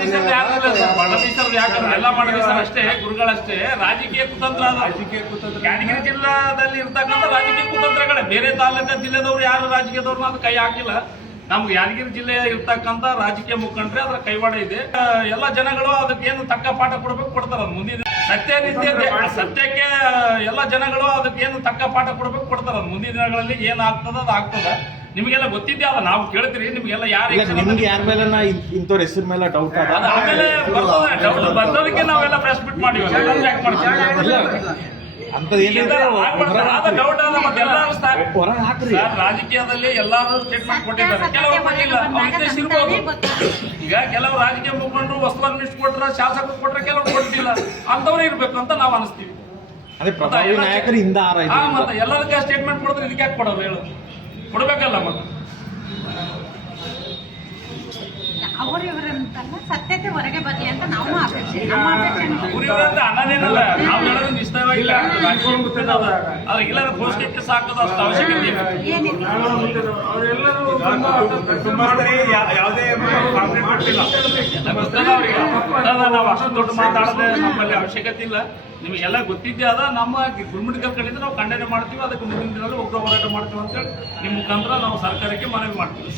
ಫಡಣೀಸರ್ ಯಾಕಂದ್ರೆ ಎಲ್ಲ ಮಾಡಿದ್ವಿ ಸರ್ ಅಷ್ಟೇ, ಗುರುಗಳಷ್ಟೇ. ರಾಜಕೀಯ ಕುತಂತ್ರ, ಯಾದಗಿರಿ ಜಿಲ್ಲಾದಲ್ಲಿ ಇರ್ತಕ್ಕಂಥ ರಾಜಕೀಯ ಕುತಂತ್ರಗಳೇ. ಬೇರೆ ತಾಲೂಕು ಜಿಲ್ಲೆದವ್ರು ಯಾರು ರಾಜಕೀಯದವ್ರನ್ನ ಅದು ಕೈ ಹಾಕಿಲ್ಲ. ನಮ್ಗೆ ಯಾದಗಿರಿ ಜಿಲ್ಲೆ ಇರ್ತಕ್ಕಂಥ ರಾಜಕೀಯ ಮುಖಂಡ್ರೆ ಅದರ ಕೈವಾಡ ಇದೆ. ಎಲ್ಲ ಜನಗಳು ಅದಕ್ಕೆ ಏನು ತಕ್ಕ ಪಾಠ ಕೊಡ್ಬೇಕು ಕೊಡ್ತಾರ. ಮುಂದಿನ ಸತ್ಯಕ್ಕೆ ಎಲ್ಲ ಜನಗಳು ಅದಕ್ಕೆ ಏನು ತಕ್ಕ ಪಾಠ ಕೊಡ್ಬೇಕು ಕೊಡ್ತಾರ. ಮುಂದಿನ ದಿನಗಳಲ್ಲಿ ಏನ್ ಆಗ್ತದ ಅದು ಆಗ್ತದ. ನಿಮಗೆಲ್ಲ ಗೊತ್ತಿದ್ದೆ ಅಲ್ಲ, ನಾವು ಕೇಳ್ತೀರಿ. ನಿಮ್ಗೆಲ್ಲ ನಿಮ್ಗೆ ಯಾರ ಮೇಲೆ ಇಂಥವ್ರ ಹೆಸರು ಮೇಲೆ ಡೌಟ್ ಆಮೇಲೆ ಡೌಟ್ ಬಂದೋದಕ್ಕೆ ನಾವೆಲ್ಲ ಪ್ರೆಸ್ ಬಿಟ್ ಮಾಡಿವಿ. ರಾಜಕೀಯದಲ್ಲಿ ಎಲ್ಲಾರು ಸ್ಟೇಟ್ಮೆಂಟ್ ಕೊಟ್ಟಿದ್ದಾರೆ, ಕೆಲವರು ಕೊಟ್ಟಿಲ್ಲ. ಉದ್ದೇಶ ಇರ್ಬೋದು. ಈಗ ಕೆಲವು ರಾಜಕೀಯ ಮುಖಂಡರು ವಸ್ತುವನ್ನು ಮಿಸ್ಕೊಟ್ರ, ಶಾಸಕರು ಕೊಟ್ರೆ ಕೆಲವರು ಕೊಟ್ಟಿಲ್ಲ. ಅಂತವ್ರೇ ಇರ್ಬೇಕು ಅಂತ ನಾವು ಅನಿಸ್ತೀವಿ. ಮತ್ತೆ ಎಲ್ಲದಕ್ಕೆ ಸ್ಟೇಟ್ಮೆಂಟ್ ಕೊಡಿದ್ರೆ ಇದಕ್ಕೆ ಯಾಕೆ ಕೊಡೋದು ಹೇಳೋದು? ಕೊಡ್ಬೇಕಲ್ಲ ಮತ್ತೆ. ಅವರು ಇವರಂತಲ್ಲ, ಸತ್ಯತೆ ಹೊರಗೆ ಬರಲಿ ಅಂತ ನಾವು ಅಪೇಕ್ಷೆ. ಅನ್ನೋದೇನಲ್ಲ, ನಾವು ಹೇಳೋದು ನಿಶ್ಚಯವಾಗಿಲ್ಲ. ಆದ್ರೆ ಇಲ್ಲದ ಪೋಷಕಕ್ಕೆ ಸಾಕದ ಅಷ್ಟು ಅವಶ್ಯಕತೆ ಇದೆ. ಯಾವುದೇ ನಾವು ಅಷ್ಟು ದೊಡ್ಡ ಮಾತಾಡದೆ ನಮ್ಮಲ್ಲಿ ಅವಶ್ಯಕತೆ ಇಲ್ಲ. ನಿಮಗೆಲ್ಲ ಗೊತ್ತಿದ್ದೆ ಅದ. ನಮ್ಮ ಗುಲ್ಮಡಿಕಲ್ ಕಡೆಯಿಂದ ನಾವು ಖಂಡನೆ ಮಾಡ್ತೀವಿ. ಅದಕ್ಕೆ ಮುಂದಿನ ದಿನದಲ್ಲಿ ಉಗ್ರ ಹೋರಾಟ ಮಾಡ್ತೀವಿ ಅಂತೇಳಿ ನಿಮ್ಮ ಮುಖಾಂತರ ನಾವು ಸರ್ಕಾರಕ್ಕೆ ಮನವಿ ಮಾಡ್ತೀವಿ.